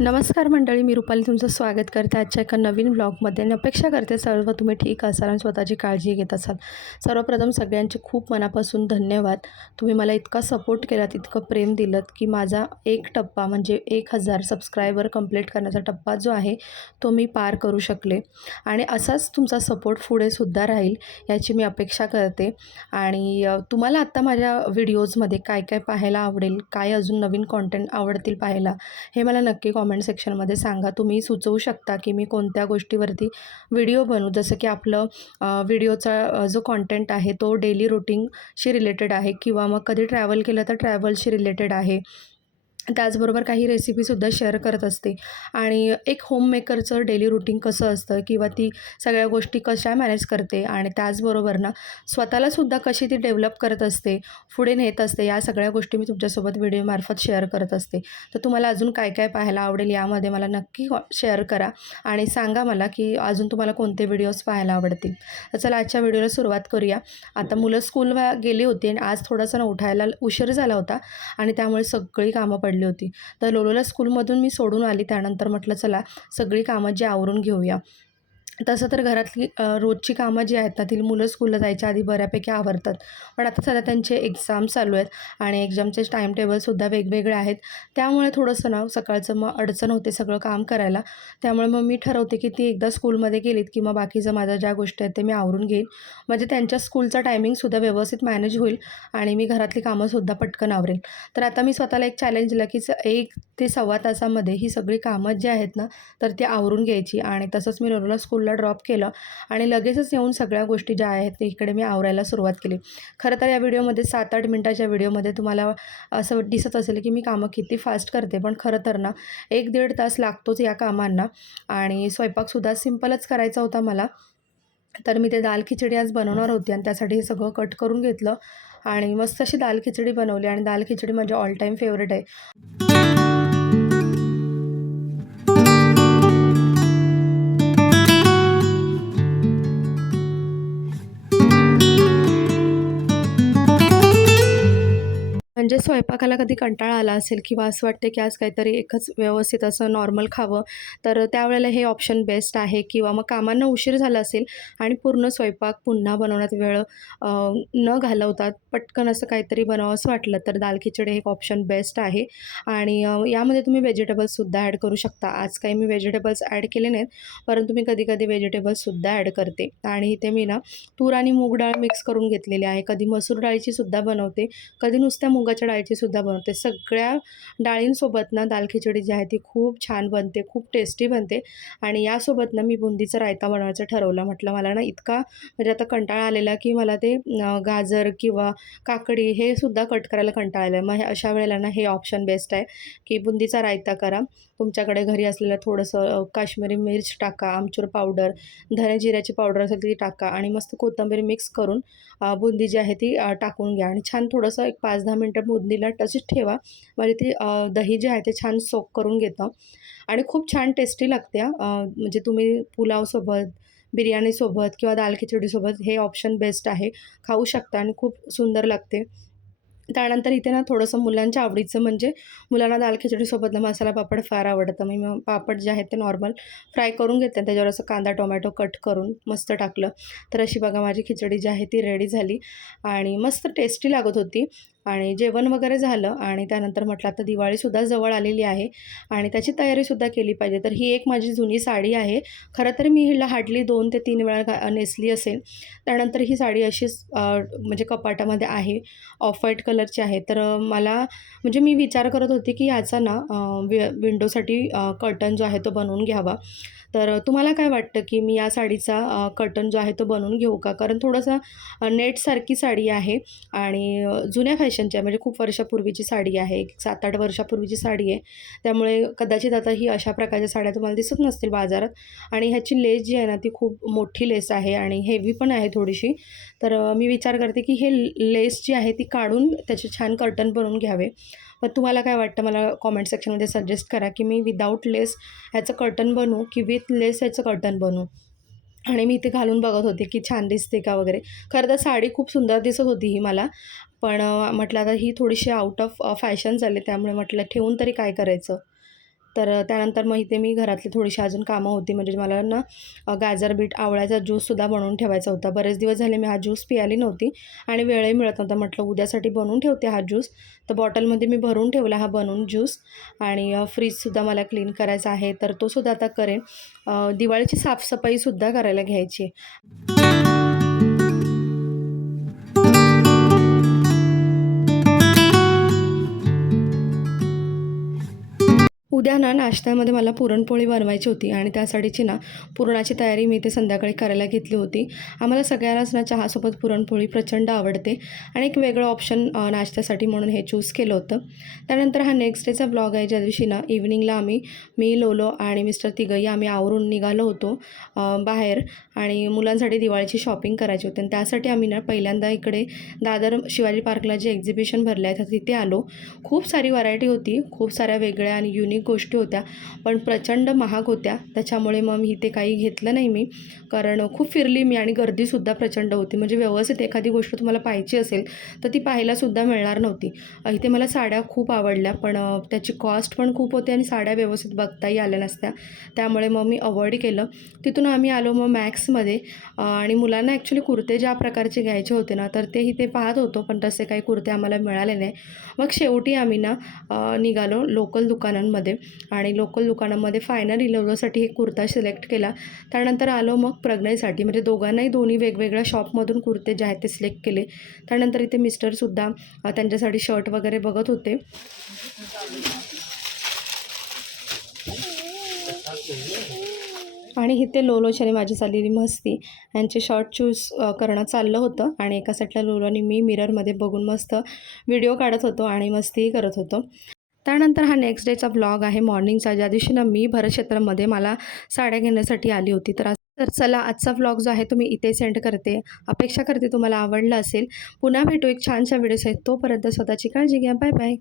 नमस्कार मंडळी, मी रुपाली तुमचं स्वागत करते आजच्या एका नवीन ब्लॉगमध्ये आणि अपेक्षा करते सर्व तुम्ही ठीक असाल आणि स्वतःची काळजी घेत असाल. सर्वप्रथम सगळ्यांचे खूप मनापासून धन्यवाद. तुम्ही मला इतका सपोर्ट केलात, इतकं प्रेम दिलत की माझा एक टप्पा म्हणजे 1000 सबस्क्रायबर कंप्लीट करण्याचा टप्पा जो आहे तो मी पार करू शकले आणि असाच तुमचा सपोर्ट पुढेसुद्धा राहील याची मी अपेक्षा करते. आणि तुम्हाला आत्ता माझ्या व्हिडिओजमध्ये काय काय पाहायला आवडेल, काय अजून नवीन कॉन्टेंट आवडतील पाहायला, हे मला नक्की कॉमेंट सेक्शनमध्ये सांगा. तुम्ही सुचवू शकता की मी कोणत्या गोष्टीवरती व्हिडिओ बनवू. जसं की आपलं व्हिडिओचा जो कॉन्टेंट आहे तो डेली रुटीनशी रिलेटेड आहे किंवा मग कधी ट्रॅव्हल केलं तर ट्रॅव्हलशी रिलेटेड आहे. त्याचबरोबर काही रेसिपीसुद्धा शेअर करत असते आणि एक होममेकरचं डेली रुटीन कसं असतं किंवा ती सगळ्या गोष्टी कशा मॅनेज करते आणि त्याचबरोबर ना स्वतःलासुद्धा कशी ती डेव्हलप करत असते, पुढे नेत असते, या सगळ्या गोष्टी मी तुमच्यासोबत व्हिडिओमार्फत शेअर करत असते. तर तुम्हाला अजून काय काय पाहायला आवडेल यामध्ये मला नक्की शेअर करा आणि सांगा मला की अजून तुम्हाला कोणते व्हिडिओज पाहायला आवडतील. तर चला आजच्या व्हिडिओला सुरुवात करूया. आता मुलं स्कूलला गेली होती आणि आज थोडंसं उठायला उशीर झाला होता आणि त्यामुळे सगळी कामं पडली होती. तर लोलोला स्कूलमधून मी सोडून आली. त्यानंतर म्हटलं चला सगळी कामं जी आवरून घेऊया. तसं तर घरातली रोजची कामं जी आहेत ना ती मुलं स्कूलला जायच्या आधी बऱ्यापैकी आवरतात. पण आता सध्या त्यांचे एक्झाम चालू आहेत आणि एक्झामचे टाईम टेबलसुद्धा वेगवेगळे आहेत. त्यामुळे थोडंसं ना सकाळचं मग अडचण होते सगळं काम करायला. त्यामुळे मग मी ठरवते की ती एकदा स्कूलमध्ये गेलीत की मग बाकीचं माझ्या ज्या गोष्टी आहेत ते मी आवरून घेईन. म्हणजे त्यांच्या स्कूलचा टायमिंगसुद्धा व्यवस्थित मॅनेज होईल आणि मी घरातली कामंसुद्धा पटकन आवरेल. तर आता मी स्वतःला एक चॅलेंज दिलं की 1 ते सव्वा तासामध्ये ही सगळी कामं जी आहेत ना तर ती आवरून घ्यायची आणि तसंच मी लोलोला स्कूलला ड्रॉप केलं आणि लगेचच येऊन सगळ्या गोष्टी ज्या आहेत ते इकडे मी आवरायला सुरुवात केली. खरं तर या व्हिडिओमध्ये 7-8 मिनटाच्या व्हिडिओमध्ये तुम्हाला असं दिसत असेल की मी कामं किती फास्ट करते, पण खरं तर ना 1-1.5 तास लागतोच या कामांना आणि स्वयंपाकसुद्धा सिम्पलच करायचा होता मला. तर मी ते दाल खिचडी आज बनवणार होती आणि त्यासाठी हे सगळं कट करून घेतलं आणि मस्त अशी दाल खिचडी बनवली आणि दाल खिचडी माझी ऑल टाईम फेवरेट आहे. म्हणजे स्वयंपाकाला कधी कंटाळा आला असेल किंवा असं वाटते की आज काहीतरी एकच व्यवस्थित असं नॉर्मल खावं, तर त्यावेळेला हे ऑप्शन बेस्ट आहे. किंवा मग कामांना उशीर झाला असेल आणि पूर्ण स्वयंपाक पुन्हा बनवण्यात वेळ न घालवता पटकन असं काहीतरी बनावं असं वाटलं तर दाल खिचडी हे एक ऑप्शन बेस्ट आहे. आणि यामध्ये तुम्ही व्हेजिटेबल्ससुद्धा ॲड करू शकता. आज काही मी व्हेजिटेबल्स ॲड केले नाहीत, परंतु मी कधी कधी व्हेजिटेबल्ससुद्धा ॲड करते. आणि इथे मी ना तूर आणि मूग डाळ मिक्स करून घेतलेली आहे. कधी मसूर डाळीचीसुद्धा बनवते, कधी नुसत्या मुगाच्या डाळीचीसुद्धा बनवते. सगळ्या डाळींसोबत ना दाल खिचडी जी आहे ती खूप छान बनते, खूप टेस्टी बनते. आणि यासोबत ना मी बुंदीचा रायता बनवायचं ठरवलं. म्हटलं मला ना इतका म्हणजे आता कंटाळा आलेला की मला ते गाजर किंवा काकडी हे सुद्धा कट करायला कंटाळा आला आहे. मग अशा वेळेला ना हे ऑप्शन बेस्ट आहे की बुंदीचा रायता करा. तुमच्याकडे घरी असलेलं थोडंसं काश्मीरी मिर्च टाका, आमचूर पावडर, धने जिऱ्याची पावडर असेल ती टाका आणि मस्त कोथिंबीर मिक्स करून बुंदी जी आहे ती टाकून घ्या आणि छान थोडंसं एक 5-10 मिनटं बुंदीला तशीच ठेवा. म्हणजे ती दही जे आहे ते छान सोक करून घेतं आणि खूप छान टेस्टी लागते. म्हणजे तुम्ही पुलावसोबत, बिर्याणीसोबत किंवा दाल खिचडीसोबत हे ऑप्शन बेस्ट आहे. खाऊ शकता आणि खूप सुंदर लागते. त्यानंतर इथे ना थोडंसं मुलांच्या आवडीचं म्हणजे मुलांना दाल खिचडीसोबत ना मसाला पापड फार आवडतं. मी मग पापड जे आहेत ते नॉर्मल फ्राय करून घेते. त्याच्यावर असं कांदा टोमॅटो कट करून मस्त टाकलं. तर अशी बघा माझी खिचडी जी आहे ती रेडी झाली आणि मस्त टेस्टी लागत होती. आणि जेवण वगैरे झालं आणि त्यानंतर म्हटलं आता दिवाळीसुद्धा जवळ आलेली आहे आणि त्याची तयारीसुद्धा केली पाहिजे. तर ही एक माझी जुनी साडी आहे. खरं तर मी हिला हार्डली 2 ते 3 वेळा नेसली असेल. त्यानंतर ही साडी अशीच म्हणजे कपाटामध्ये आहे. ऑफ व्हाईट कलरची आहे. तर मला म्हणजे मी विचार करत होते की याचा ना विंडोसाठी कर्टन जो आहे तो बनवून घ्यावा. तर तुम्हाला काय वाटतं की मी या साडीचा कर्टन जो आहे तो बनवून घेऊ का? कारण थोडंसं नेटसारखी साडी आहे आणि जुन्या फॅशनची आहे. म्हणजे खूप वर्षापूर्वीची साडी आहे. 7-8 वर्षापूर्वीची साडी आहे. त्यामुळे कदाचित आता ही अशा प्रकारच्या साड्या तुम्हाला दिसत नसतील बाजारात. आणि ह्याची लेस जी आहे ना ती खूप मोठी लेस आहे आणि हेवी पण आहे थोडीशी. तर मी विचार करते की हे लेस जी आहे ती काढून त्याचे छान कर्टन बनवून घ्यावे. मग तुम्हाला काय वाटतं मला कॉमेंट सेक्शनमध्ये सजेस्ट करा की मी विदाऊट लेस ह्याचं कर्टन बनवू की विथ लेस ह्याचं कर्टन बनवू. आणि मी इथे घालून बघत होते की छान दिसते का वगैरे. खरं तर साडी खूप सुंदर दिसत होती ही मला. पण म्हटलं आता ही थोडीशी आउट ऑफ फॅशन झाली त्यामुळे म्हटलं ठेवून तरी काय करायचं. तर त्यानंतर मग इथे मी घरातली थोडीशी अजून कामं होती. म्हणजे मला ना गाजर, बीट, आवळ्याचा ज्यूससुद्धा बनवून ठेवायचा होता. बरेच दिवस झाले मी हा ज्यूस पियाली नव्हती आणि वेळही मिळत नव्हता. म्हटलं उद्यासाठी बनवून ठेवते हा ज्यूस. तर बॉटलमध्ये मी भरून ठेवला हा बनवून ज्यूस आणि फ्रीजसुद्धा मला क्लीन करायचा आहे, तर तो सुद्धा आता करेन. दिवाळीची साफसफाईसुद्धा करायला घ्यायची. उद्या ना नाश्त्यामध्ये मला पुरणपोळी बनवायची होती आणि त्यासाठीची ना पुरणाची तयारी मी इथे संध्याकाळी करायला घेतली होती. आम्हाला सगळ्यांनाच ना चहासोबत पुरणपोळी प्रचंड आवडते आणि एक वेगळं ऑप्शन नाश्त्यासाठी म्हणून हे चूज केलं होतं. त्यानंतर हा नेक्स्ट डेचा ब्लॉग आहे, ज्या दिवशी ना इव्हनिंगला मी, लोलो आणि मिस्टर तिघंही आम्ही आवरून निघालो होतो बाहेर आणि मुलांसाठी दिवाळीची शॉपिंग करायची होती आणि त्यासाठी आम्ही ना पहिल्यांदा इकडे दादर शिवाजी पार्कला जे एक्झिबिशन भरले आहे तर तिथे आलो. खूप सारी व्हरायटी होती, खूप साऱ्या वेगळ्या आणि युनिक गोष्टी होत्या, पण प्रचंड महाग होत्या. त्याच्यामुळे मग मी इथे काही घेतलं नाही मी, कारण खूप फिरली मी आणि गर्दीसुद्धा प्रचंड होती. म्हणजे व्यवस्थित एखादी गोष्ट तुम्हाला पाहायची असेल तर ती पाहायलासुद्धा मिळणार नव्हती. इथे मला साड्या खूप आवडल्या, पण त्याची कॉस्ट पण खूप होती आणि साड्या व्यवस्थित बघताही आल्या नसत्या. त्यामुळे मग मी अवॉइड केलं. तिथून आम्ही आलो मग मॅक्समध्ये आणि मुलांना ॲक्च्युली कुर्ते ज्या प्रकारचे घ्यायचे होते ना, तर ते इथे पाहत होतो, पण तसे काही कुर्ते आम्हाला मिळाले नाही. मग शेवटी आम्ही ना निघालो लोकल दुकानांमध्ये आणि लोकल दुकानामध्ये फायनली लोलोसाठी एक कुर्ता सिलेक्ट केला. त्यानंतर आलो मग प्रज्ञेसाठी, म्हणजे दोघांनाही दोन्ही वेगवेगळ्या शॉपमधून कुर्ते जे आहेत ते सिलेक्ट केले. त्यानंतर इथे मिस्टरसुद्धा त्यांच्यासाठी शर्ट वगैरे बघत होते. आणि इथे लोलोची आणि माझी चाललेली मस्ती, यांचे शॉर्ट चूज करणं चाललं होतं आणि एका साईडला लोलो आणि मी मिररमध्ये बघून मस्त व्हिडिओ काढत होतो आणि मस्तीही करत होतो. त्यानंतर हा नेक्स्ट डेचा ब्लॉग आहे मॉर्निंगचा, ज्या दिवशी ना मी भरत क्षेत्रामध्ये मला साड्या घेण्यासाठी आली होती. तर चला आजचा व्लॉग जो आहे तो मी इथे सेंड करते. अपेक्षा करते तुम्हाला आवडला असेल. पुन्हा भेटू एक छानशा व्हिडिओसहित. तोपर्यंत स्वतःची काळजी घ्या. Bye bye.